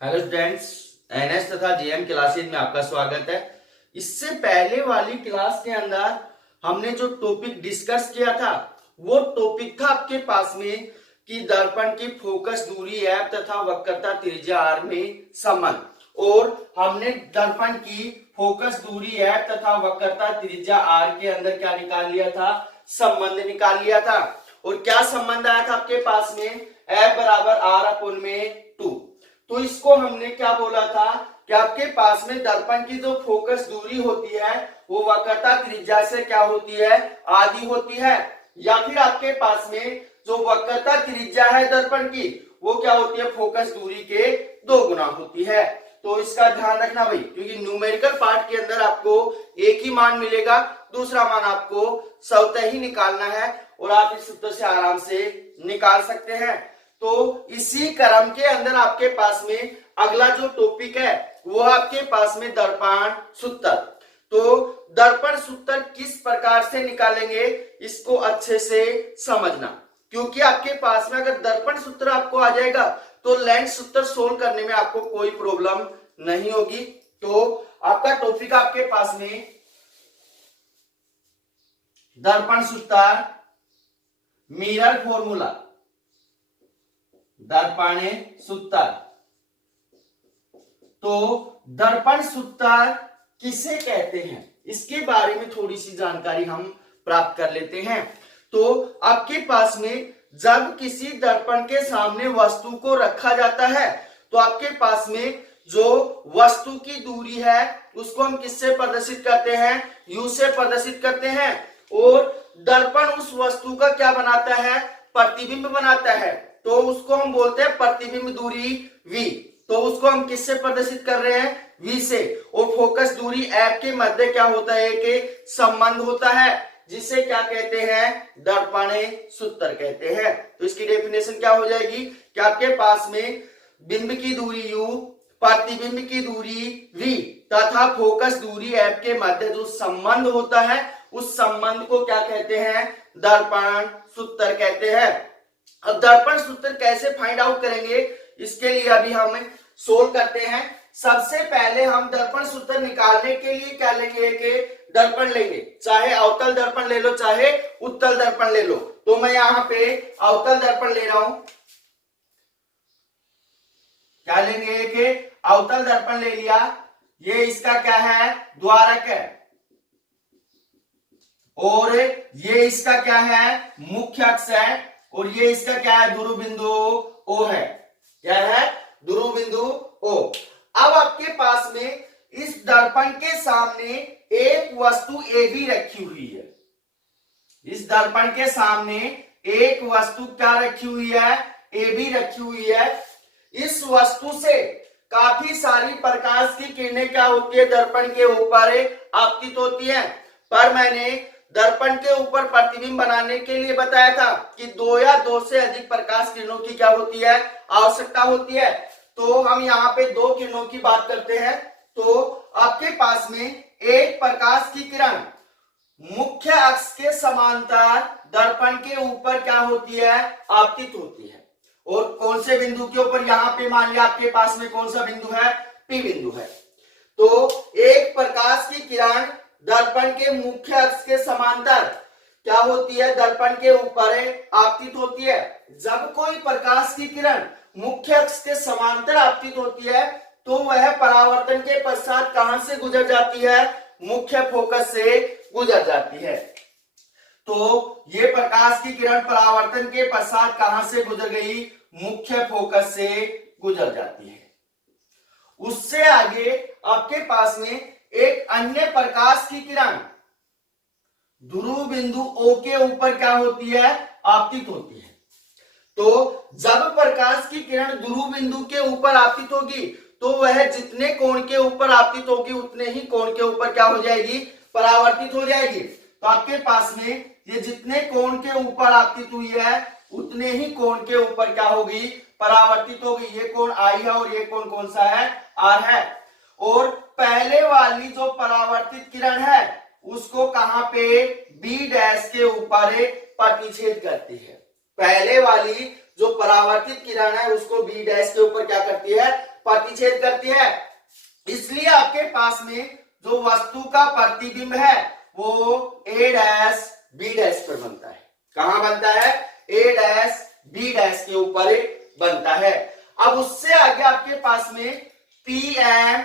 Hello students, NS तथा JM classes में आपका स्वागत है। इससे पहले वाली क्लास के अंदर हमने जो टॉपिक डिस्कस किया था वो टॉपिक था आपके पास में कि दर्पण की फोकस दूरी एफ तथा वक्रता त्रिज्या आर में संबंध, और हमने दर्पण की फोकस दूरी एफ तथा वक्रता त्रिज्या आर के अंदर क्या निकाल लिया था, संबंध निकाल लिया था। और क्या संबंध आया था आपके पास में, एफ बराबर आर अपन में 2। तो इसको हमने क्या बोला था कि आपके पास में दर्पण की जो फोकस दूरी होती है वो वक्रता त्रिज्या से क्या होती है, आधी होती है, या फिर आपके पास में जो वक्रता त्रिज्या है दर्पण की वो क्या होती है, फोकस दूरी के 2 गुना होती है। तो इसका ध्यान रखना भाई, क्योंकि न्यूमेरिकल पार्ट के अंदर आपको एक ही मान मिलेगा, दूसरा मान आपको स्वतः ही निकालना है और आप इस सूत्र से आराम से निकाल सकते हैं। तो इसी क्रम के अंदर आपके पास में अगला जो टॉपिक है वो आपके पास में दर्पण सूत्र। तो दर्पण सूत्र किस प्रकार से निकालेंगे इसको अच्छे से समझना, क्योंकि आपके पास में अगर दर्पण सूत्र आपको आ जाएगा तो लेंस सूत्र सोल्व करने में आपको कोई प्रॉब्लम नहीं होगी। तो आपका टॉपिक आपके पास में दर्पण सूत्र, मिरर फॉर्मूला, दर्पण सूत्र। तो दर्पण सूत्र किसे कहते हैं इसके बारे में थोड़ी सी जानकारी हम प्राप्त कर लेते हैं। तो आपके पास में जब किसी दर्पण के सामने वस्तु को रखा जाता है तो आपके पास में जो वस्तु की दूरी है उसको हम किससे प्रदर्शित करते हैं, यू से प्रदर्शित करते हैं, और दर्पण उस वस्तु का क्या बनाता है, प्रतिबिंब बनाता है। तो उसको हम बोलते हैं प्रतिबिंब दूरी v। तो उसको हम किससे प्रदर्शित कर रहे हैं, v से। और फोकस दूरी f के मध्य क्या होता है, एक संबंध होता है जिसे क्या कहते हैं, दर्पण सूत्र कहते हैं। तो इसकी डेफिनेशन क्या हो जाएगी कि आपके पास में बिंब की दूरी u, प्रतिबिंब की दूरी v तथा फोकस दूरी f के मध्य जो संबंध होता है उस संबंध को क्या कहते हैं, दर्पण सूत्र कहते हैं। अब दर्पण सूत्र कैसे फाइंड आउट करेंगे इसके लिए अभी हम सोल्व करते हैं। सबसे पहले हम दर्पण सूत्र निकालने के लिए क्या लेंगे, एक दर्पण लेंगे, चाहे अवतल दर्पण ले लो चाहे उत्तल दर्पण ले लो। तो मैं यहाँ पे अवतल दर्पण ले रहा हूं, क्या लेंगे, एक अवतल दर्पण ले लिया। ये इसका क्या है, द्वारक है, और ये इसका क्या है, मुख्य अक्ष है, और ये इसका क्या है, ध्रुव बिंदु O है। क्या है, ध्रुव बिंदु O। अब आपके पास में इस दर्पण के सामने एक वस्तु A भी रखी हुई है। इस दर्पण के सामने एक वस्तु क्या रखी हुई है, A भी रखी हुई है। इस वस्तु से काफी सारी प्रकाश की किरणें क्या होती है, दर्पण के ऊपर आपतित होती है। पर मैंने दर्पण के ऊपर प्रतिबिंब बनाने के लिए बताया था कि 2 या 2 से अधिक प्रकाश किरणों की क्या होती है, आवश्यकता होती है। तो हम यहाँ पे 2 किरणों की बात करते हैं। तो आपके पास में एक प्रकाश की किरण मुख्य अक्ष के समांतर दर्पण के ऊपर क्या होती है, आपतित होती है। और कौन से बिंदु के ऊपर, यहाँ पे मान लिया आपके पास में कौन सा बिंदु है, P बिंदु है। तो एक प्रकाश की किरण दर्पण के मुख्य अक्ष के समांतर क्या होती है, दर्पण के ऊपर आपतित होती है। जब कोई प्रकाश की किरण मुख्य अक्ष के समांतर आपतित होती है तो वह परावर्तन के पश्चात कहां से गुजर जाती है, मुख्य फोकस से गुजर जाती है। तो ये प्रकाश की किरण परावर्तन के पश्चात कहां से गुजर गई, मुख्य फोकस से गुजर जाती है। उससे आगे आपके पास में एक अन्य प्रकाश की किरण ध्रुव बिंदु O के ऊपर क्या होती है, आपतित होती है। तो जब प्रकाश की किरण ध्रुव बिंदु के ऊपर आपतित होगी तो वह जितने कोण के ऊपर आपतित होगी उतने ही कोण के ऊपर क्या हो जाएगी, परावर्तित हो जाएगी। तो आपके पास में ये जितने कोण के ऊपर आपतित हुई है उतने ही कोण के ऊपर क्या होगी, परावर्तित होगी। ये कोण I है और ये कोण कौन सा है, R है। और पहले वाली जो परावर्तित किरण है उसको कहां पे, B डैश के ऊपर प्रतिच्छेद करती है। पहले वाली जो परावर्तित किरण है उसको B डैश के ऊपर क्या करती है, प्रतिच्छेद करती है। इसलिए आपके पास में जो वस्तु का प्रतिबिंब है वो a डैश b डैश पर बनता है। कहां बनता है? a डैश b डैश के ऊपर बनता है। अब उससे आगे आपके पास में PM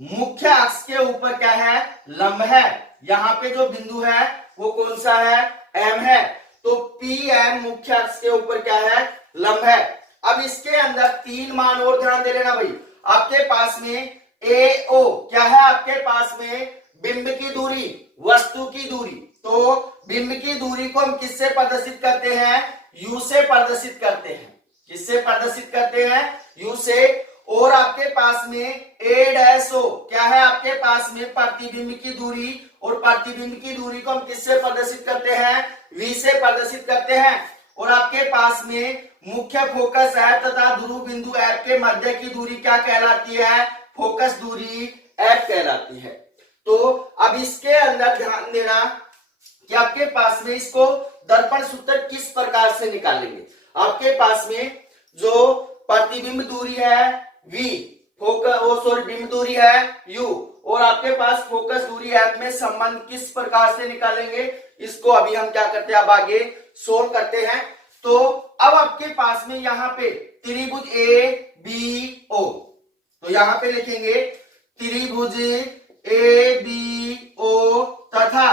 मुख्य अक्ष के ऊपर क्या है? लंब है। यहां पे जो बिंदु है वो कौन सा है? M है। तो PM मुख्य अक्ष के ऊपर क्या है? लंब है। अब इसके अंदर 3 मान और ध्यान दे लेना भाई। आपके पास में AO क्या है? आपके पास में बिंब की दूरी, वस्तु की दूरी। तो बिंब की दूरी को हम किससे प्रदर्शित करते हैं? U से प्रदर्शित करते हैं। किससे प्रदर्शित करते हैं? U से। और आपके पास में A डैश O क्या है? आपके पास में प्रतिबिंब की दूरी, और प्रतिबिंब की दूरी को हम किससे प्रदर्शित करते हैं? V से प्रदर्शित करते हैं। और आपके पास में मुख्य फोकस है तथा ध्रुव बिंदु F के मध्य की दूरी क्या कहलाती है? फोकस दूरी F कहलाती है। तो अब इसके अंदर ध्यान देना कि आपके पास में इसको दर्पण सूत्र किस प्रकार से निकालेंगे। आपके पास में जो प्रतिबिंब दूरी है V, बिंब दूरी है U, और आपके पास फोकस दूरी F में संबंध किस प्रकार से निकालेंगे, इसको अभी हम क्या करते हैं, अब आगे सोल्व करते हैं। तो अब आपके पास में यहाँ पे त्रिभुज ABO, तो यहां पे लिखेंगे त्रिभुज ABO तथा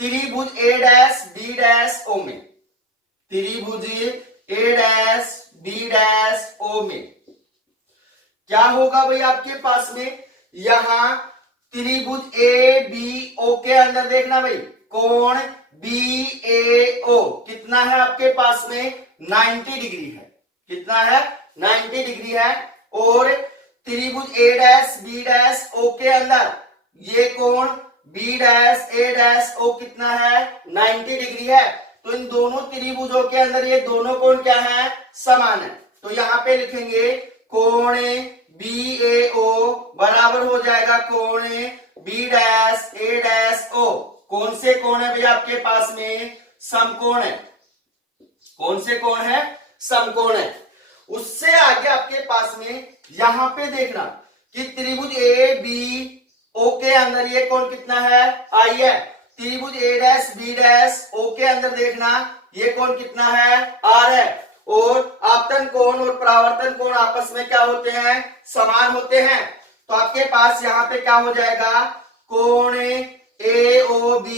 त्रिभुज A dash B dash O में, त्रिभुज A dash B dash O में क्या होगा भाई? आपके पास में यहां त्रिभुज ABO के अंदर देखना भाई, कोण BAO कितना है? आपके पास में 90 डिग्री है। कितना है? 90 डिग्री है। और त्रिभुज A dash B dash O के अंदर ये कोण B dash A dash O कितना है? 90 डिग्री है। तो इन दोनों त्रिभुजों के अंदर ये दोनों कोण क्या है? समान है। तो यहां पे लिखेंगे कोण BAO बराबर हो जाएगा कोण B dash A dash O। कौन से कोण है भैया? आपके पास में समकोण है। कौन से कोण है? समकोण है। उससे आगे आपके पास में यहां पे देखना कि त्रिभुज ABO के अंदर ये कोण कितना है? I है। त्रिभुज A dash B dash O के अंदर देखना ये कोण कितना है? R है। और आपतन कोण और परावर्तन कोण आपस में क्या होते हैं? समान होते हैं। तो आपके पास यहाँ पे क्या हो जाएगा? कोण AOB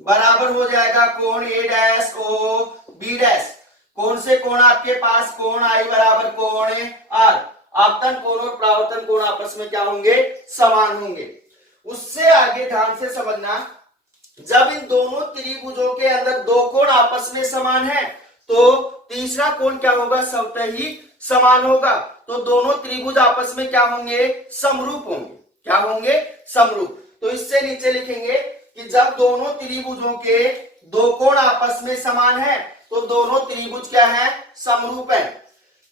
बराबर हो जाएगा कोण A dash O B dash. कौन से कोण आपके पास? कोण I बराबर कोण R। आपतन कोण और परावर्तन कोण आपस में क्या होंगे? समान होंगे। उससे आगे ध्यान से समझना, जब इन दोनों त्रिभुजों के अंदर दो कोण आपस में समान है तो तीसरा कोण क्या होगा? स्वतः ही समान होगा। तो दोनों त्रिभुज आपस में क्या होंगे? समरूप होंगे। क्या होंगे? समरूप। तो इससे नीचे लिखेंगे कि जब दोनों त्रिभुजों के दो कोण आपस में समान है तो दोनों त्रिभुज क्या है? समरूप है।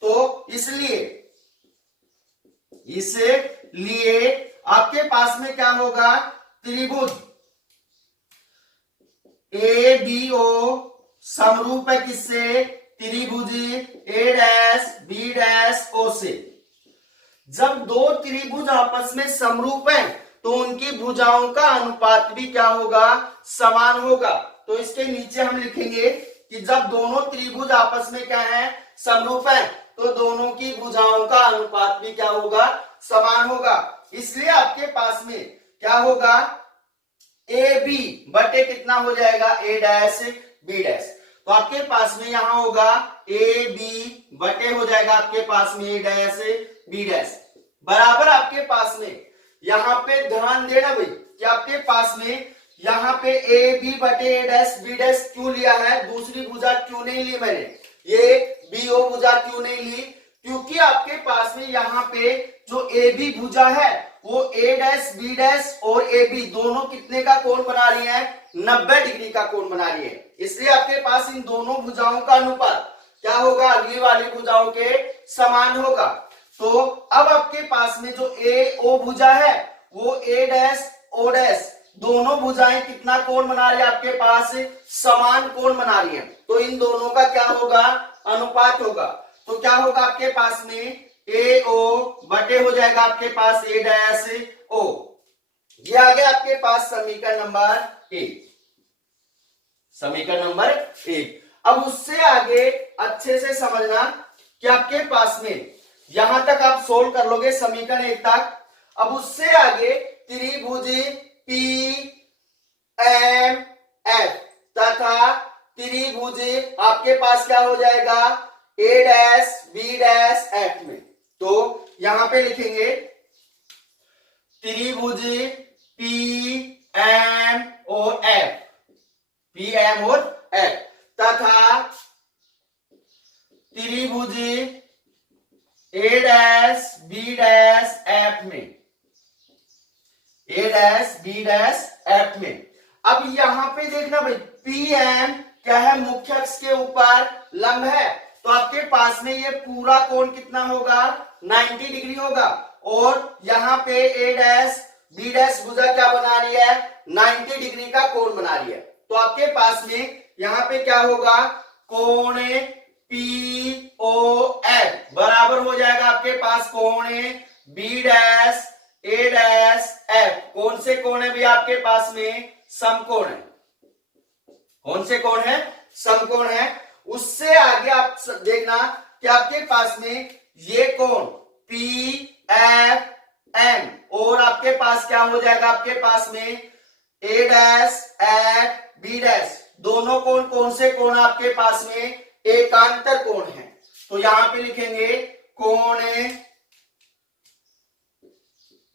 तो इसलिए आपके पास में क्या होगा? त्रिभुज ABO समरूप है किससे? त्रिभुज A dash B dash O से। जब दो त्रिभुज आपस में समरूप हैं तो उनकी भुजाओं का अनुपात भी क्या होगा? समान होगा। तो इसके नीचे हम लिखेंगे कि जब दोनों त्रिभुज आपस में क्या है? समरूप है, तो दोनों की भुजाओं का अनुपात भी क्या होगा? समान होगा। इसलिए आपके पास में क्या होगा? AB बटे कितना हो जाएगा? A dash B dash. तो आपके पास में यहां होगा AB बटे हो जाएगा आपके पास में A डैश B डैश बराबर। आपके पास में यहां पे ध्यान देना भाई कि आपके पास में यहां पे AB बटे A डैश B डैश क्यों लिया है? दूसरी भुजा क्यों नहीं ली मैंने? ये BO भुजा क्यों नहीं ली? क्योंकि आपके पास में यहाँ पे जो AB भुजा है वो A डैश B डैश और AB दोनों कितने का कोण बना रही है? 90 डिग्री का कोण बना रही है। इसलिए आपके पास इन दोनों भुजाओं का अनुपात क्या होगा? अगली वाली भुजाओं के समान होगा। तो अब आपके पास में जो AO भुजा है वो A डैश O डैश दोनों भुजाएं कितना कोण बना रही है? आपके पास समान कोण बना रही है। तो इन दोनों का क्या होगा? अनुपात होगा। तो क्या होगा आपके पास में ए ओ बटे हो जाएगा आपके पास ए डैश ओ। ये आ गया आपके पास समीकरण नंबर 1, समीकरण नंबर 1। अब उससे आगे अच्छे से समझना कि आपके पास में यहां तक आप सोल्व कर लोगे समीकरण 1 तक। अब उससे आगे त्रिभुज पी एम एफ तथा त्रिभुज आपके पास क्या हो जाएगा ए डैश बी डैश एफ में। तो यहां पे लिखेंगे त्रिभुज पी एम और एफ, पी एम और एफ तथा त्रिभुज ए डैश बी डैश एफ में, ए डैश बी डैश एफ में। अब यहां पे देखना भाई पी एम क्या है, मुख्य अक्ष के ऊपर लंब है, तो आपके पास में ये पूरा कोण कितना होगा 90 डिग्री होगा। और यहाँ पे ए डैश बी डैश भुजा क्या बना रही है 90 डिग्री का कोण बना रही है। तो आपके पास में यहाँ पे क्या होगा कोण पी ओ एफ बराबर हो जाएगा आपके पास कोण बी डैश ए डैश एफ। कौन से कोण है भी आपके पास में समकोण है, कौन से कोण है समकोण है। उससे आगे आप देखना कि आपके पास में ये कोण पी एफ एम और आपके पास क्या हो जाएगा आपके पास में ए डैश एफ बी डैश, दोनों कोण कौन से कोण आपके पास में एकांतर कोण है। तो यहां पे लिखेंगे कोण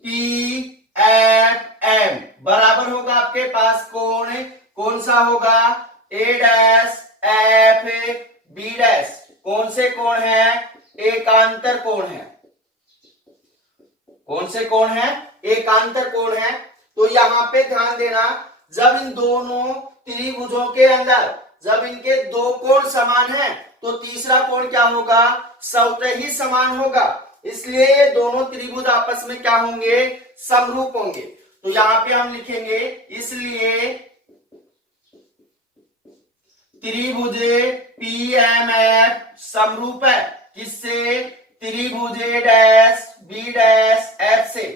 पी एफ एम बराबर होगा आपके पास कोण कौन सा होगा ए डैश एफ बी डैश। कौन से कोण है एकांतर कोण है, कौन से कोण है एकांतर कोण है। तो यहां पे ध्यान देना जब इन दोनों त्रिभुजों के अंदर जब इनके दो कोण समान हैं तो तीसरा कोण क्या होगा स्वतः ही समान होगा, इसलिए ये दोनों त्रिभुज आपस में क्या होंगे समरूप होंगे। तो यहां पे हम लिखेंगे इसलिए त्रिभुज पी एम एफ समरूप है किससे त्रिभुज ए डैश बी डैश एफ से।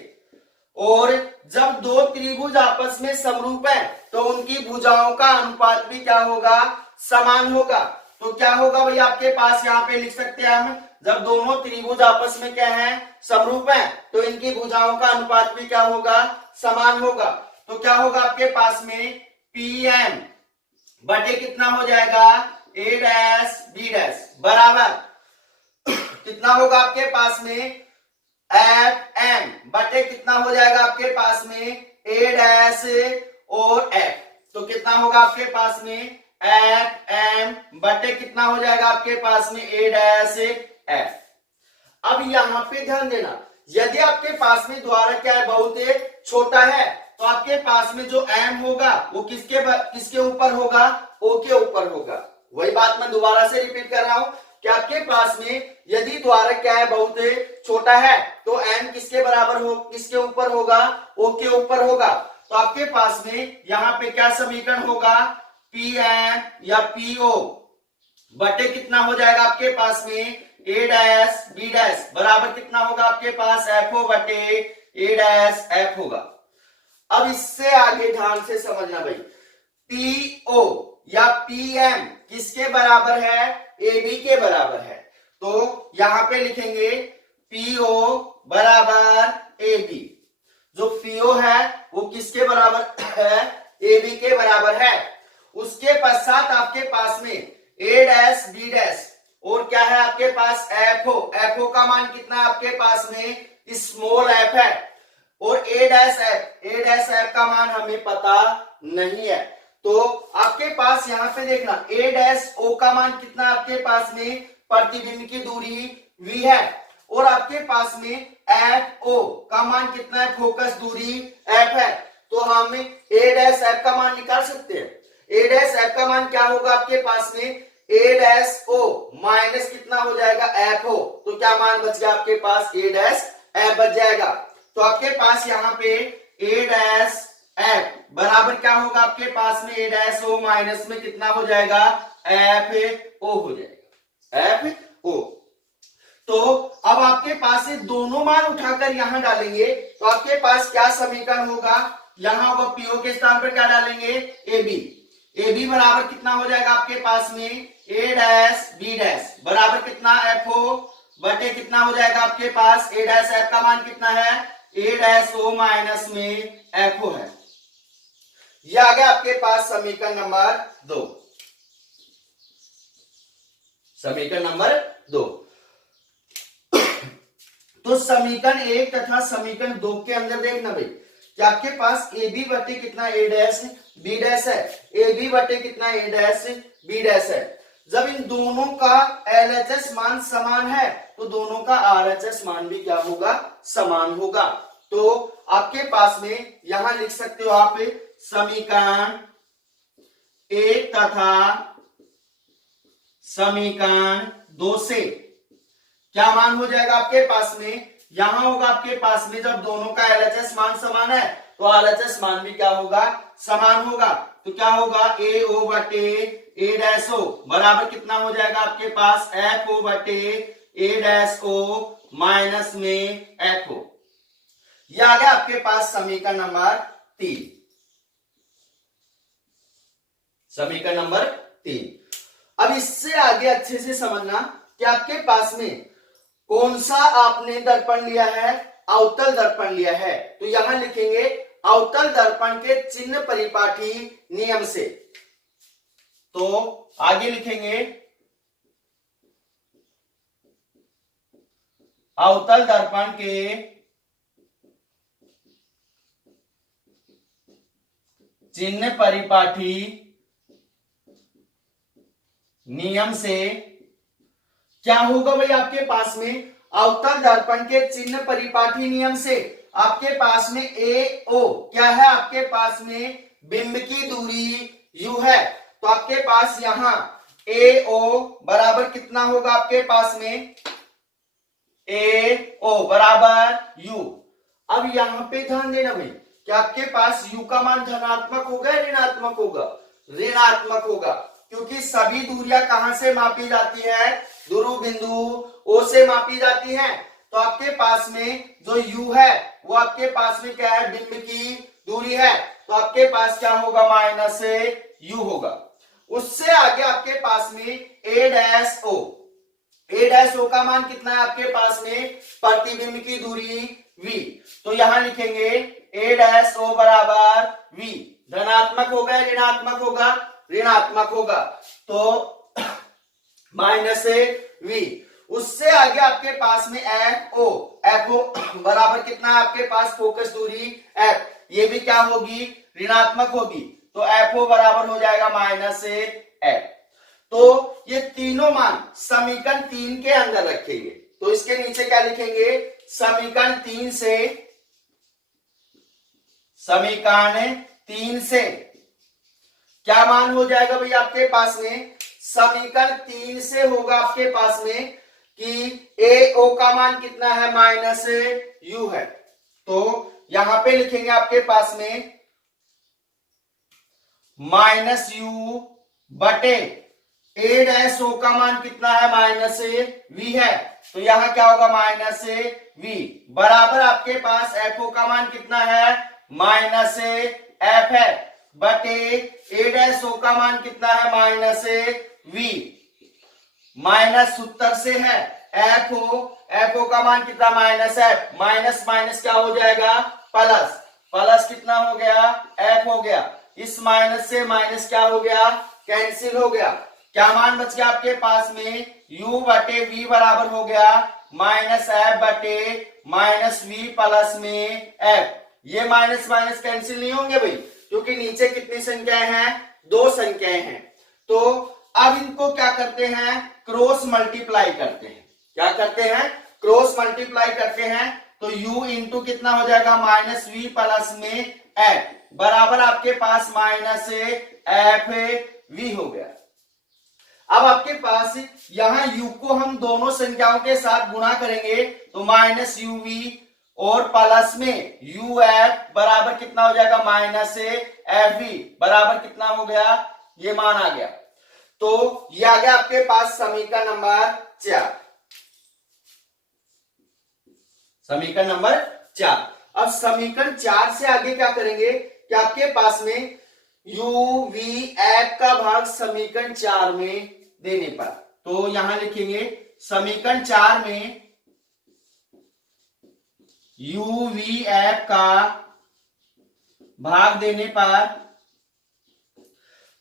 और जब दो त्रिभुज आपस में समरूप है तो उनकी भुजाओं का अनुपात भी क्या होगा समान होगा। तो क्या होगा भाई आपके पास यहाँ पे लिख सकते हैं हम जब दोनों त्रिभुज आपस में क्या है समरूप है तो इनकी भुजाओं का अनुपात भी क्या होगा समान होगा। तो क्या होगा आपके पास में पी एम बटे कितना हो जाएगा ए डैश बी डैश बराबर कितना होगा आपके पास में एफ एम बटे कितना हो जाएगा आपके पास में ए डैश और एफ। तो कितना होगा आपके पास में एफ एम बटे कितना हो जाएगा आपके पास में ए डैश एफ। अब यहां पे ध्यान देना यदि आपके पास में द्वारक क्या है बहुत छोटा है तो आपके पास में जो एम होगा वो किसके ऊपर होगा ओ के ऊपर होगा। वही बात मैं दोबारा से रिपीट कर रहा हूं कि आपके पास में यदि द्वारक क्या है बहुत छोटा है तो एम किसके बराबर हो किसके ऊपर होगा ओ के ऊपर होगा। तो आपके पास में यहां पे क्या समीकरण होगा पी एम या पी ओ बटे कितना हो जाएगा आपके पास में ए डैश बी डैश बराबर कितना होगा आपके पास एफ ओ बटे ए डैश एफ होगा। अब इससे आगे ध्यान से समझना भाई पी ओ या पी एम किसके बराबर है ए बी के बराबर है। तो यहां पे लिखेंगे पी ओ बराबर ए बी। जो पी ओ है वो किसके बराबर है ए बी के बराबर है। उसके पश्चात आपके पास में ए डैश बी डैश और क्या है आपके पास एफ ओ का मान कितना है आपके पास में स्मॉल एफ है और ए डैश एफ का मान हमें पता नहीं है। तो आपके पास यहां पे देखना ए डैश ओ का मान कितना आपके पास में प्रतिबिंब की दूरी v है और आपके पास में एफ ओ का मान कितना है फोकस दूरी f है। तो हम ए डैश एफ का मान निकाल सकते हैं। ए डैश एफ का मान क्या होगा आपके पास में ए डैश ओ माइनस कितना हो जाएगा एफ ओ। तो क्या मान बच गया आपके पास ए डैश एफ बच जाएगा। तो आपके पास यहाँ पे ए डैश एफ बराबर क्या होगा आपके पास में ए डैश ओ माइनस में कितना हो जाएगा एफ ओ हो जाएगा एफ ओ। तो अब आपके पास ये दोनों मान उठाकर यहां डालेंगे तो आपके पास क्या समीकरण होगा, यहां होगा पीओ के स्थान पर क्या डालेंगे, ए बी। ए बी बराबर कितना हो जाएगा आपके पास में, ए डैश बी डैश बराबर कितना, एफ ओ बटे कितना हो जाएगा आपके पास, ए डैश एफ का मान कितना है, ए डैश ओ माइनस में एफ ओ है। यह आ गया आपके पास समीकरण नंबर 2। समीकरण नंबर 2। तो समीकरण 1 तथा समीकरण 2 के अंदर देखना भाई कि आपके पास ए बी बटे कितना, ए डैश बी डैश है, ए बी बटे कितना, ए डैश बी डैश है। जब इन दोनों का एलएचएस मान समान है तो दोनों का आरएचएस मान भी क्या होगा, समान होगा। तो आपके पास में यहां लिख सकते हो आप समीकरण 1 तथा समीकरण 2 से क्या मान हो जाएगा आपके पास में, यहां होगा आपके पास में जब दोनों का एलएचएस मान समान है तो आरएचएस मान भी क्या होगा, समान होगा। तो क्या होगा, ए ओ बटे ए डैश ओ बराबर कितना हो जाएगा आपके पास, एफ ओ बटे ए डैश ओ माइनस में एफ ओ। यह आ गया आपके पास समीकरण नंबर 3। समीकरण नंबर 3। अब इससे आगे अच्छे से समझना कि आपके पास में कौन सा आपने दर्पण लिया है, अवतल दर्पण लिया है। तो यहां लिखेंगे अवतल दर्पण के चिन्ह परिपाटी नियम से। तो आगे लिखेंगे अवतल दर्पण के चिन्ह परिपाटी नियम से क्या होगा भाई, आपके पास में अवतल दर्पण के चिन्ह परिपाटी नियम से आपके पास में ए ओ क्या है, आपके पास में बिंब की दूरी यू है। तो आपके पास यहां ए ओ बराबर कितना होगा आपके पास में, ए ओ बराबर यू। अब यहां पे ध्यान देना भाई कि आपके पास यू का मान धनात्मक होगा या ऋणात्मक होगा, ऋणात्मक होगा, क्योंकि सभी दूरियां कहां से मापी जाती है, ध्रुव बिंदु ओ से मापी जाती है। तो आपके पास में जो u है वो आपके पास में क्या है, बिंब की दूरी है। तो आपके पास क्या होगा, माइनस u होगा। उससे आगे आपके पास में a dash o, a dash o का मान कितना है आपके पास में, प्रतिबिंब की दूरी v। तो यहां लिखेंगे a डैश o बराबर v। धनात्मक होगा या ऋणात्मक होगा, ऋणात्मक होगा। तो माइनस v। उससे आगे आपके पास में एफ ओ बराबर कितना है आपके पास, फोकस दूरी f, ये भी क्या होगी, ऋणात्मक होगी। तो एफ ओ बराबर हो जाएगा माइनस f। तो ये तीनों मान समीकरण 3 के अंदर रखेंगे। तो इसके नीचे क्या लिखेंगे, समीकरण 3 से, समीकरण 3 से क्या मान हो जाएगा भाई आपके पास में, समीकरण 3 से होगा आपके पास में कि ए ओ का मान कितना है, माइनस यू है। तो यहां पे लिखेंगे आपके पास में माइनस यू बटे ए डैश ओ का मान कितना है, माइनस वी है। तो यहां क्या होगा, माइनस वी बराबर आपके पास एफ ओ का मान कितना है, माइनस एफ है, बटे ए डैश ओ का मान कितना है, माइनस वी, माइनस सूत्र से है एफ ओ का मान कितना, माइनस एफ, माइनस माइनस क्या हो जाएगा, प्लस, प्लस कितना हो गया, एफ हो गया। इस माइनस से माइनस क्या हो गया, कैंसिल हो गया। क्या मान बच गया आपके पास में, u बटे v बराबर हो गया माइनस एफ बटे माइनस वी प्लस में f। ये माइनस माइनस कैंसिल नहीं होंगे भाई, क्योंकि नीचे कितनी संख्याएं हैं, 2 संख्याएं हैं। तो अब इनको क्या करते हैं, क्रॉस मल्टीप्लाई करते हैं। क्या करते हैं, क्रॉस मल्टीप्लाई करते हैं। तो u इंटू कितना हो जाएगा, माइनस वी प्लस में f बराबर आपके पास माइनस एफ वी हो गया। अब आपके पास यहां u को हम दोनों संख्याओं के साथ गुणा करेंगे तो माइनस यू वी और प्लस में यू एफ बराबर कितना हो जाएगा, माइनस एफ वी बराबर कितना हो गया, ये मान आ गया। तो ये आ गया आपके पास समीकरण नंबर 4। समीकरण नंबर 4। अब समीकरण 4 से आगे क्या करेंगे कि आपके पास में यू वी एफ का भाग समीकरण 4 में देने पर, तो यहां लिखेंगे समीकरण 4 में यू वी एफ का भाग देने पर,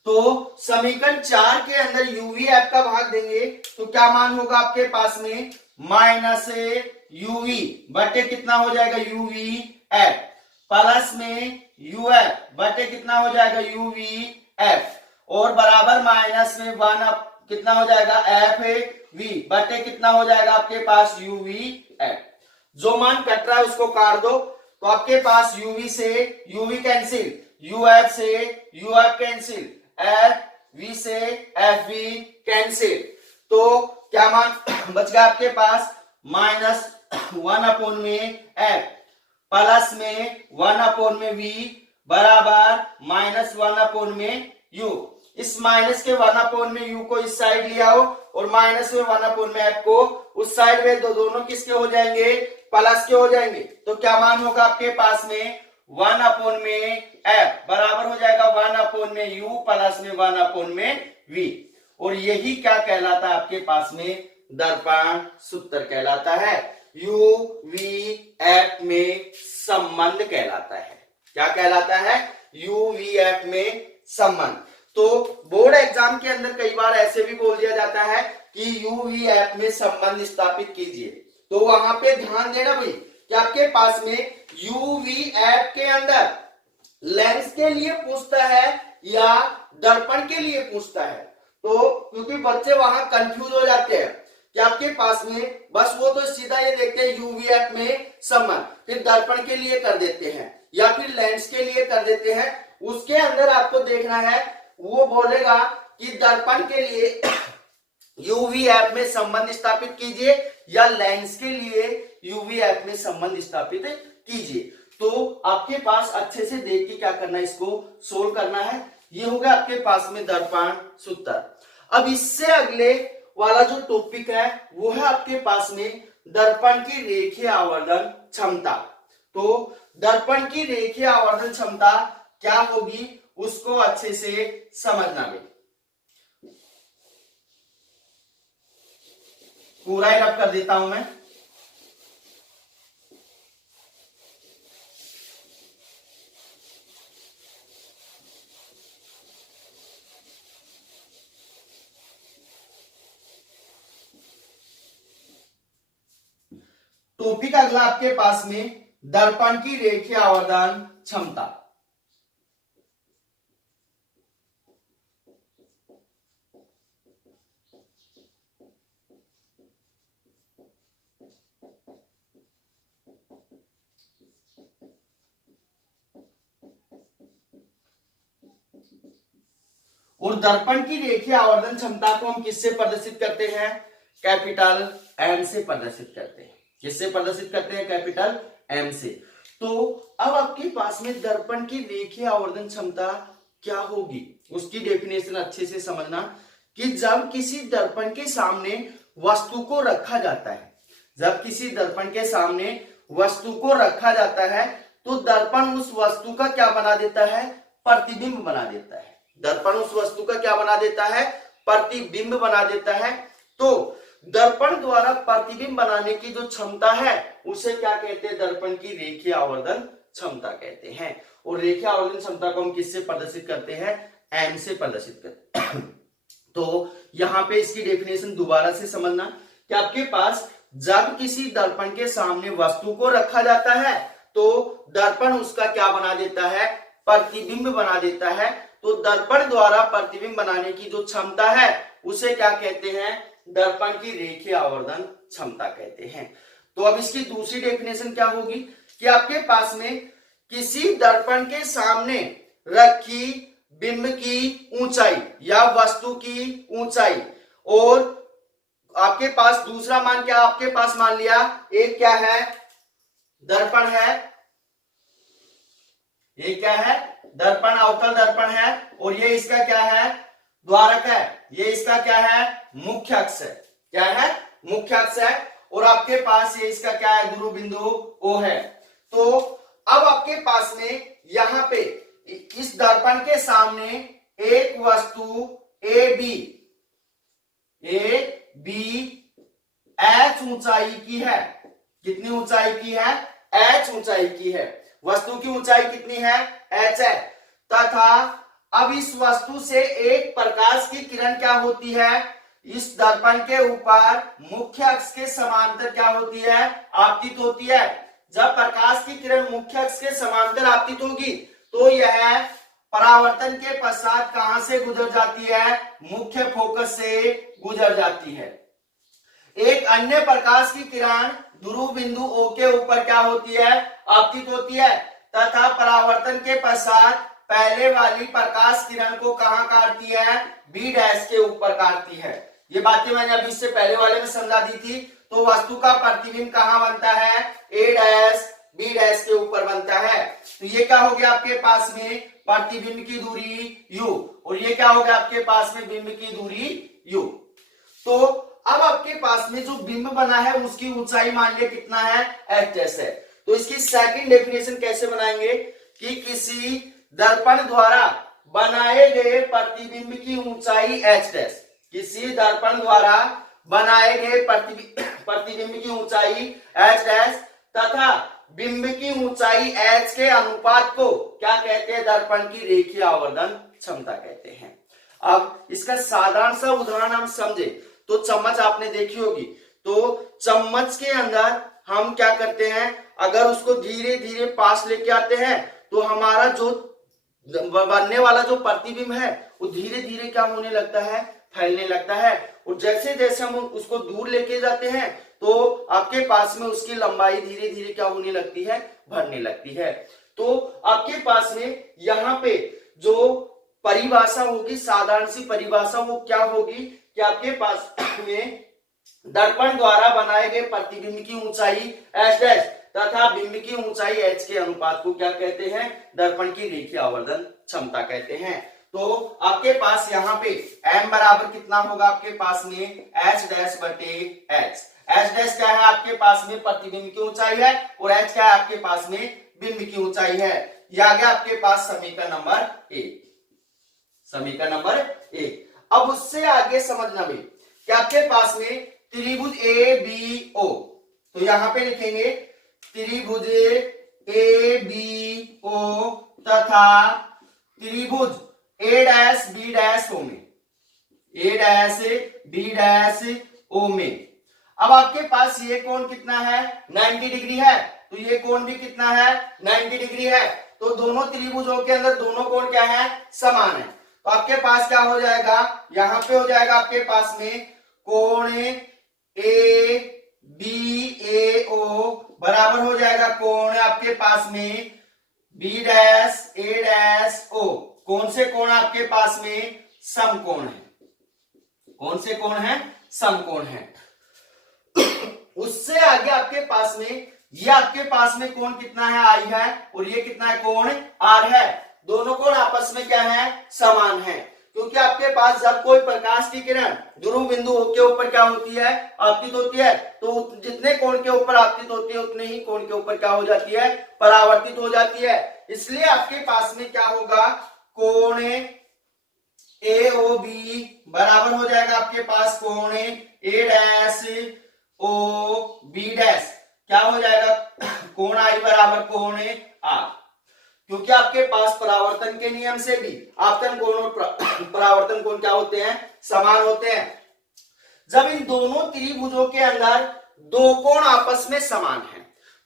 तो समीकरण 4 के अंदर यूवी एफ का भाग देंगे तो क्या मान होगा आपके पास में माइनस यूवी बटे कितना हो जाएगा यूवी एफ, प्लस में यू एफ बटे कितना हो जाएगा यूवी एफ, और बराबर माइनस में 1 कितना हो जाएगा एफ वी बटे कितना हो जाएगा आपके पास यूवी एफ। जो मान कट रहा है उसको काट दो, तो आपके पास यूवी से यूवी कैंसिल, यूएफ से यूएफ कैंसिल, एफ वी से एफ वी कैंसिल, तो क्या मान बच गया आपके पास माइनस 1 में एफ प्लस में 1 में वी बराबर माइनस 1 में यू। इस माइनस के 1 में यू को इस साइड ले आओ और माइनस में 1 में एफ को उस साइड में, दोनों किसके हो जाएंगे प्लस के हो जाएंगे, तो क्या मान होगा आपके पास में 1 में एफ बराबर हो जाएगा 1 में यू प्लस में 1 में वी। और यही क्या कहलाता है आपके पास में दर्पण सूत्र कहलाता है, यू वी एफ में संबंध कहलाता है। क्या कहलाता है? यू वी एफ में संबंध। तो बोर्ड एग्जाम के अंदर कई बार ऐसे भी बोल दिया जाता है कि यू वी एफ में संबंध स्थापित कीजिए, तो वहां पे ध्यान देना भाई कि आपके पास में यू वी एफ के अंदर लेंस के लिए पूछता है या दर्पण के लिए पूछता है, तो क्योंकि बच्चे वहां कंफ्यूज हो जाते हैं कि आपके पास में बस वो तो सीधा ये देखते हैं यूवीएफ में संबंध, फिर दर्पण के लिए कर देते हैं या फिर लेंस के लिए कर देते हैं। उसके अंदर आपको देखना है, वो बोलेगा कि दर्पण के लिए यूवीएफ में संबंध स्थापित कीजिए या लेंस के लिए यूवीएफ में संबंध स्थापित कीजिए। तो आपके पास अच्छे से देख के क्या करना है, इसको सोल्व करना है। ये हो गया आपके पास में दर्पण सूत्र। अब इससे अगले वाला जो टॉपिक है वो है आपके पास में दर्पण की रेखीय आवर्धन क्षमता। तो दर्पण की रेखीय आवर्धन क्षमता क्या होगी उसको अच्छे से समझना है। पूरा ही रब कर देता हूं मैं। टॉपिक अगला आपके पास में दर्पण की रेखीय आवर्धन क्षमता। और दर्पण की रेखीय आवर्धन क्षमता को हम किससे प्रदर्शित करते हैं? कैपिटल एम से प्रदर्शित करते हैं। किससे प्रदर्शित करते हैं? कैपिटल एम से। तो अब आपके पास में दर्पण की रेखीय आवर्धन क्षमता क्या होगी उसकी डेफिनेशन अच्छे से समझना कि जब किसी दर्पण के सामने वस्तु को रखा जाता है, जब किसी दर्पण के सामने वस्तु को रखा जाता है तो दर्पण उस वस्तु का क्या बना देता है? प्रतिबिंब बना देता है। दर्पण उस वस्तु का क्या बना देता है? प्रतिबिंब बना देता है। तो दर्पण द्वारा प्रतिबिंब बनाने की जो क्षमता है उसे क्या कहते हैं? दर्पण की रेखीय आवर्धन क्षमता कहते हैं। और रेखीय आवर्धन क्षमता को हम किससे प्रदर्शित करते हैं? एम से प्रदर्शित करते हैं। तो यहां पे इसकी डेफिनेशन दोबारा से समझना कि आपके पास जब किसी दर्पण के सामने वस्तु को रखा जाता है तो दर्पण उसका क्या बना देता है? प्रतिबिंब बना देता है। तो दर्पण द्वारा प्रतिबिंब बनाने की जो क्षमता है उसे क्या कहते हैं? दर्पण की रेखीय आवर्धन क्षमता कहते हैं। तो अब इसकी दूसरी डेफिनेशन क्या होगी कि आपके पास में किसी दर्पण के सामने रखी बिंब की ऊंचाई या वस्तु की ऊंचाई, और आपके पास दूसरा मान क्या आपके पास मान लिया, एक क्या है? दर्पण है, ये क्या है? दर्पण अवतल दर्पण है, और ये इसका क्या है? द्वारक है। ये इसका क्या है? मुख्य अक्ष है। क्या है? मुख्य अक्ष है। और आपके पास ये इसका क्या है, ध्रुव बिंदु O है। तो अब आपके पास में यहां पे इस दर्पण के सामने एक वस्तु ए बी एच ऊंचाई की है। कितनी ऊंचाई की है, एच ऊंचाई की है। वस्तु की ऊंचाई कितनी है, एच है। तथा अब इस वस्तु से एक प्रकाश की किरण क्या होती है, इस दर्पण के ऊपर मुख्य अक्ष के समांतर क्या होती है, आपतित होती है। जब प्रकाश की किरण मुख्य अक्ष के समांतर आपतित होगी तो यह परावर्तन के पश्चात कहां से गुजर जाती है, मुख्य फोकस से गुजर जाती है। एक अन्य प्रकाश की किरण ध्रुव बिंदु O के ऊपर क्या होती है, आपतित होती है तथा परावर्तन के पश्चात पहले वाली प्रकाश किरण को कहां काटती है, B डैश के ऊपर काटती है। ये बातें मैंने अभी इससे पहले वाले में समझा दी थी। तो वस्तु का प्रतिबिंब कहां बनता है, A डैश B डैश के ऊपर बनता है। तो ये क्या हो गया आपके पास में, प्रतिबिंब की दूरी U, और ये क्या हो गया आपके पास में, बिंब की दूरी U। तो अब आपके पास में जो बिंब बना है उसकी ऊंचाई मान लिया कितना है, h डैश है। तो इसकी सेकंड डेफिनेशन कैसे बनाएंगे कि किसी दर्पण द्वारा बनाए गए प्रतिबिंब की ऊंचाई h डैश, किसी दर्पण द्वारा बनाए गए प्रतिबिंब की ऊंचाई h डैश तथा बिंब की ऊंचाई h के अनुपात को क्या कहते हैं, दर्पण की रेखीय आवर्धन क्षमता कहते हैं। अब इसका साधारण सा उदाहरण हम समझे तो चम्मच आपने देखी होगी। तो चम्मच के अंदर हम क्या करते हैं, अगर उसको धीरे धीरे पास लेके आते हैं तो हमारा जो बनने वाला जो प्रतिबिंब है वो धीरे धीरे क्या होने लगता है, फैलने लगता है। और जैसे जैसे हम उसको दूर लेके जाते हैं तो आपके पास में उसकी लंबाई धीरे धीरे क्या होने लगती है, बढ़ने लगती है। तो आपके पास में यहाँ पे जो परिभाषा होगी, साधारण सी परिभाषा, वो क्या होगी कि आपके पास में दर्पण द्वारा बनाए गए प्रतिबिंब की ऊंचाई h डैश तथा बिंब की ऊंचाई h के अनुपात को क्या कहते हैं, दर्पण की रेखीय आवर्धन क्षमता कहते हैं। तो आपके पास यहाँ पे m बराबर कितना होगा, आपके पास में h डैश बटे h। h डैश क्या है, आपके पास में प्रतिबिंब की ऊंचाई है और h क्या है, आपके पास में बिंब की ऊंचाई है। यह आ गया आपके पास समीकरण नंबर 1, समीकरण नंबर 1। अब उससे आगे समझना भी कि आपके पास में त्रिभुज ABO, तो यहां पे लिखेंगे त्रिभुज ABO तथा त्रिभुज A dash B dash O में, A dash B dash O में। अब आपके पास ये कोण कितना है, 90 डिग्री है। तो ये कोण भी कितना है, 90 डिग्री है। तो दोनों त्रिभुजों के अंदर दोनों कोण क्या है, समान है। तो आपके पास क्या हो जाएगा, यहां पे हो जाएगा आपके पास में कोण ABAO बराबर हो जाएगा कोण आपके पास में B dash A dash O। कौन से कोण आपके पास में, समकोण है। कौन से कोण है, समकोण है। उससे आगे आपके पास में ये आपके पास में कोण कितना है, I है, और ये कितना है, कोण R है। दोनों कोण आपस में क्या है, समान है। क्योंकि आपके पास जब कोई प्रकाश की किरण ध्रुव बिंदु O के ऊपर क्या होती है, आपतित होती है, तो जितने कोण के ऊपर आपतित होती है उतने ही कोण के ऊपर क्या हो जाती है, परावर्तित हो जाती है। इसलिए आपके पास में क्या होगा, कोण AOB बराबर हो जाएगा आपके पास कोण A डैश OB डैश, क्या हो जाएगा, कोण I बराबर कोण R। क्योंकि आपके पास परावर्तन के नियम से भी आपतन कोण और परावर्तन कोण क्या होते हैं, समान होते हैं। जब इन दोनों त्रिभुजों के अंदर दो कोण आपस में समान हैं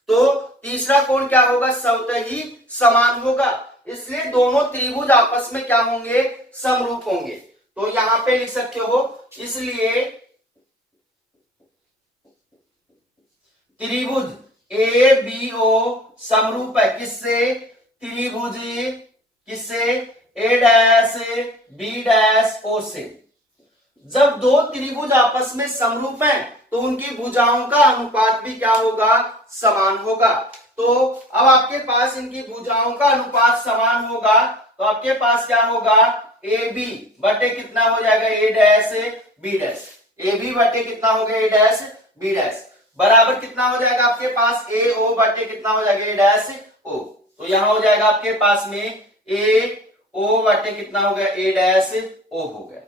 तो तीसरा कोण क्या होगा, स्वतः ही समान होगा। इसलिए दोनों त्रिभुज आपस में क्या होंगे, समरूप होंगे। तो यहां पे लिख सकते हो, इसलिए त्रिभुज ABO समरूप है किससे, त्रिभुज किससे, A dash B dash O से। जब दो त्रिभुज आपस में समरूप हैं तो उनकी भुजाओं का अनुपात भी क्या होगा, समान होगा। तो अब आपके पास इनकी भुजाओं का अनुपात समान होगा तो आपके पास क्या होगा, AB बटे कितना हो जाएगा, A dash B dash. AB बटे कितना हो गया, A डैश B डैश बराबर कितना हो जाएगा आपके पास ए ओ बटे कितना हो जाएगा ए डैश ओ। तो यहां हो जाएगा आपके पास में ए ओ बटे कितना हो गया ए डैश ओ हो गया।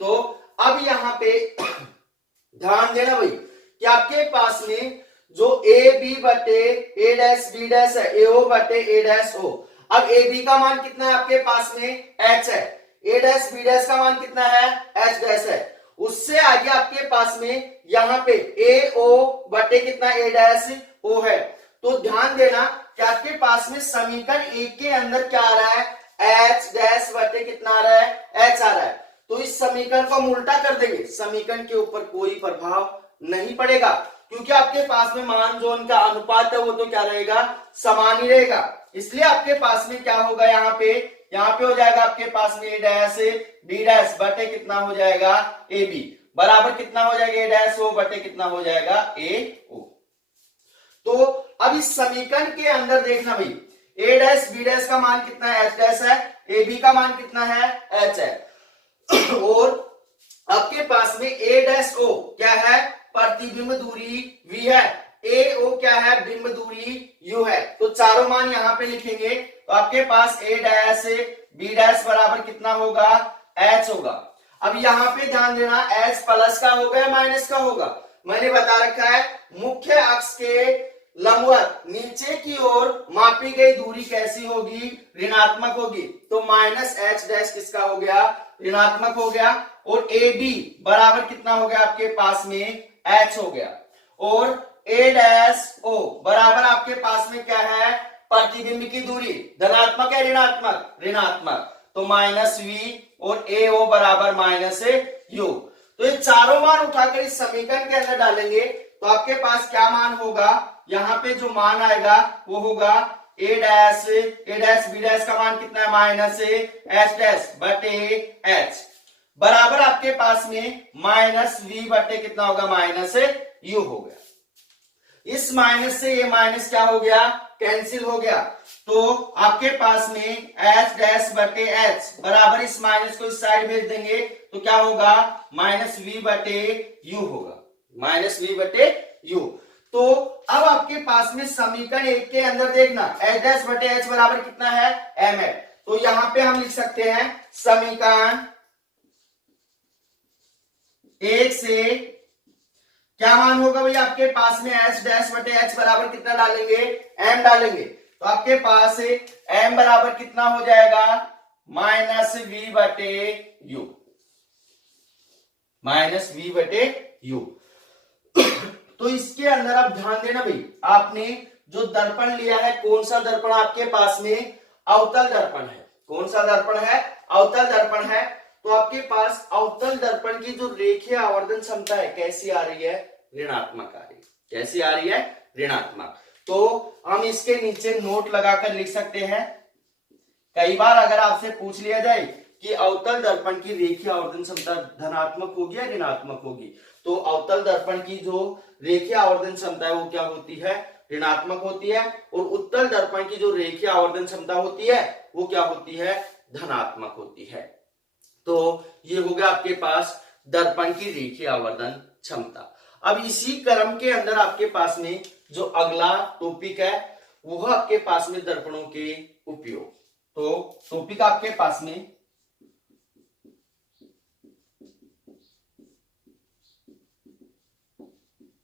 तो अब यहां पे ध्यान देना भाई कि आपके पास में जो ए बी बटे ए डैश बी डैश है ए ओ बटे ए डैश ओ। अब ए बी का मान कितना है आपके पास में एच है, ए डैश बी डैश का मान कितना है एच डैश है। उससे आगे आपके पास में यहाँ पे ए ओ बटे कितना ए डैश ओ है। तो ध्यान देना कि आपके पास में समीकरण एक के अंदर क्या आ रहा है एच डैश बटे कितना आ रहा है एच आ रहा है। तो इस समीकरण को हम उल्टा कर देंगे, समीकरण के ऊपर कोई प्रभाव नहीं पड़ेगा क्योंकि आपके पास में मान जो उनका अनुपात है वो तो क्या रहेगा समान ही रहेगा। इसलिए आपके पास में क्या होगा यहाँ पे हो जाएगा आपके पास में ए डैश बी डैश बटे कितना हो जाएगा ए बी बराबर कितना हो जाएगा ए डैश ओ बटे कितना हो जाएगा ए ओ। तो अब इस समीकरण के अंदर देखना भाई ए डैश बी डैश का मान कितना है एच डैश है, ए बी का मान कितना है एच है और आपके पास में ए डैश ओ क्या है प्रतिबिंब दूरी v है, ए ओ क्या है बिंब दूरी u है। तो चारों मान यहाँ पे लिखेंगे तो आपके पास ए डैश बी डैश बराबर कितना होगा h होगा। अब यहाँ पे ध्यान देना h प्लस का होगा या माइनस का होगा। मैंने बता रखा है मुख्य अक्ष के लंबवत नीचे की ओर मापी गई दूरी कैसी होगी ऋणात्मक होगी। तो माइनस एच डैश किसका हो गया ऋणात्मक हो गया और ए बी बराबर कितना हो गया आपके पास में h हो गया और a डैश o बराबर आपके पास में क्या है प्रतिबिंब की दूरी धनात्मक है ऋणात्मक तो माइनस v और a o बराबर माइनस u। तो ये चारों मान उठाकर इस समीकरण के अंदर डालेंगे तो आपके पास क्या मान होगा यहाँ पे जो मान आएगा वो होगा ए डैश बी डैश का मान कितना है माइनस एच डैश बटे एच बराबर आपके पास में माइनस वी बटे कितना होगा माइनस यू हो गया। इस माइनस से ये माइनस क्या हो गया कैंसिल हो गया। तो आपके पास में एच डैश बटे एच बराबर इस माइनस को इस साइड भेज देंगे तो क्या होगा माइनस वी बटे यू होगा माइनस वी बटे यू। तो अब आपके पास में समीकरण एक के अंदर देखना एच डैश बटे एच बराबर कितना है एम है। तो यहां पे हम लिख सकते हैं समीकरण एक से क्या मान होगा भाई आपके पास में एच डैश बटे एच बराबर कितना डालेंगे एम डालेंगे तो आपके पास एम बराबर कितना हो जाएगा माइनस वी बटे यू माइनस वी बटे यू। तो इसके अंदर आप ध्यान देना भाई आपने जो दर्पण लिया है कौन सा दर्पण आपके पास में अवतल दर्पण है। कौन सा दर्पण है अवतल दर्पण है। तो आपके पास अवतल दर्पण की जो रेखीय आवर्धन क्षमता है कैसी आ रही है ऋणात्मक आ रही है। कैसी आ रही है ऋणात्मक। तो हम इसके नीचे नोट लगाकर लिख सकते हैं। कई बार अगर आपसे पूछ लिया जाए कि अवतल दर्पण की रेखीय आवर्धन क्षमता धनात्मक होगी या ऋणात्मक होगी तो अवतल दर्पण की जो रेखीय आवर्धन क्षमता है वो क्या होती है ऋणात्मक होती है और उत्तल दर्पण की जो रेखीय आवर्धन क्षमता होती है वो क्या होती है धनात्मक होती है। तो ये हो गया आपके पास दर्पण की रेखीय आवर्धन क्षमता। अब इसी क्रम के अंदर आपके पास में जो अगला टॉपिक है वो आपके पास में दर्पणों के उपयोग। तो टॉपिक आपके पास में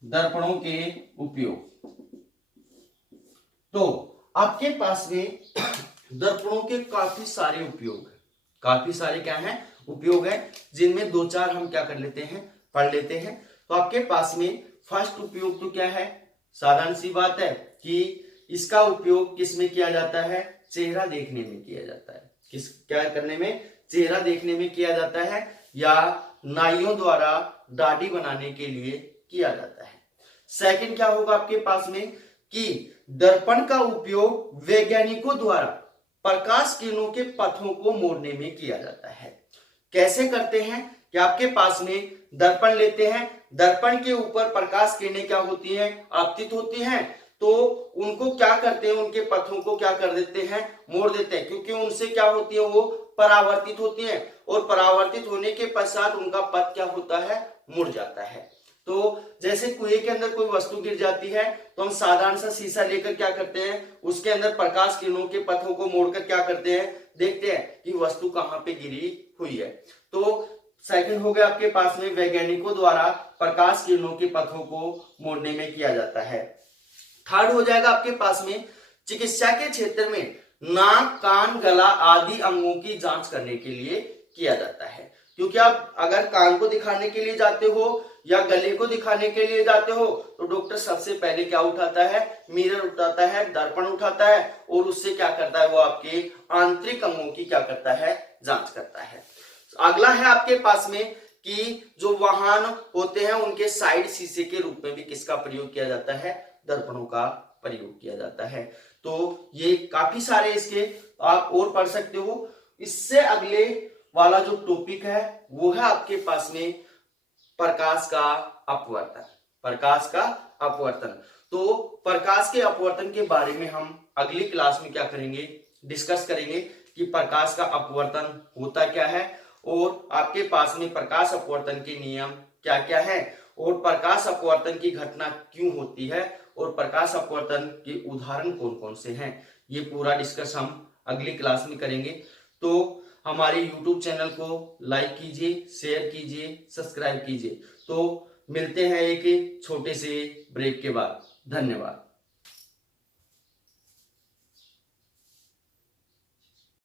दर्पणों के उपयोग। तो आपके पास में दर्पणों के काफी सारे उपयोग है। काफी सारे क्या हैं उपयोग है जिनमें दो चार हम क्या कर लेते हैं पढ़ लेते हैं। तो आपके पास में फर्स्ट उपयोग तो क्या है साधारण सी बात है कि इसका उपयोग किस में किया जाता है चेहरा देखने में किया जाता है। किस क्या करने में चेहरा देखने में किया जाता है या नाइयों द्वारा दाढ़ी बनाने के लिए किया जाता है। सेकंड क्या होगा आपके पास में कि दर्पण का उपयोग वैज्ञानिकों द्वारा प्रकाश किरणों के पथों को मोड़ने में किया जाता है। कैसे करते हैं कि आपके पास में दर्पण लेते हैं, दर्पण के ऊपर प्रकाश किरणें क्या होती हैं आपतित होती हैं तो उनको क्या करते हैं उनके पथों को क्या कर देते हैं मोड़ देते हैं क्योंकि उनसे क्या होती है वो परावर्तित होती हैं और परावर्तित होने के पश्चात उनका पथ क्या होता है मुड़ जाता है। तो जैसे कुएं के अंदर कोई वस्तु गिर जाती है तो हम साधारण सा शीशा लेकर क्या करते हैं, उसके अंदर प्रकाश किरणों के पथों को मोड़कर क्या करते हैं, देखते हैं कि वस्तु कहां पे गिरी हुई है। तो सेकंड हो गया आपके पास में वैज्ञानिकों द्वारा प्रकाश किरणों के पथों को मोड़ने में किया जाता है। थर्ड हो जाएगा आपके पास में चिकित्सा के क्षेत्र में नाक, कान, गला आदि अंगों की जांच करने के लिए किया जाता है। क्योंकि आप अगर कान को दिखाने के लिए जाते हो या गले को दिखाने के लिए जाते हो तो डॉक्टर सबसे पहले क्या उठाता है, मिरर उठाता है, दर्पण उठाता है और उससे क्या करता है, वो आपके आंतरिक अंगों की क्या करता है, जांच करता है। अगला है आपके पास में कि जो वाहन होते हैं उनके साइड शीशे के रूप में भी किसका प्रयोग किया जाता है, दर्पणों का प्रयोग किया जाता है। तो ये काफी सारे इसके आप और पढ़ सकते हो। इससे अगले वाला जो टॉपिक है वो है आपके पास में प्रकाश का अपवर्तन। प्रकाश का अपवर्तन, तो प्रकाश के अपवर्तन के बारे में हम अगली क्लास में क्या करेंगे, डिस्कस करेंगे कि प्रकाश का अपवर्तन होता क्या है और आपके पास में प्रकाश अपवर्तन के नियम क्या क्या है और प्रकाश अपवर्तन की घटना क्यों होती है और प्रकाश अपवर्तन के उदाहरण कौन कौन से हैं। ये पूरा डिस्कस हम अगली क्लास में करेंगे। तो हमारे YouTube चैनल को लाइक कीजिए, शेयर कीजिए, सब्सक्राइब कीजिए। तो मिलते हैं एक छोटे से ब्रेक के बाद। धन्यवाद।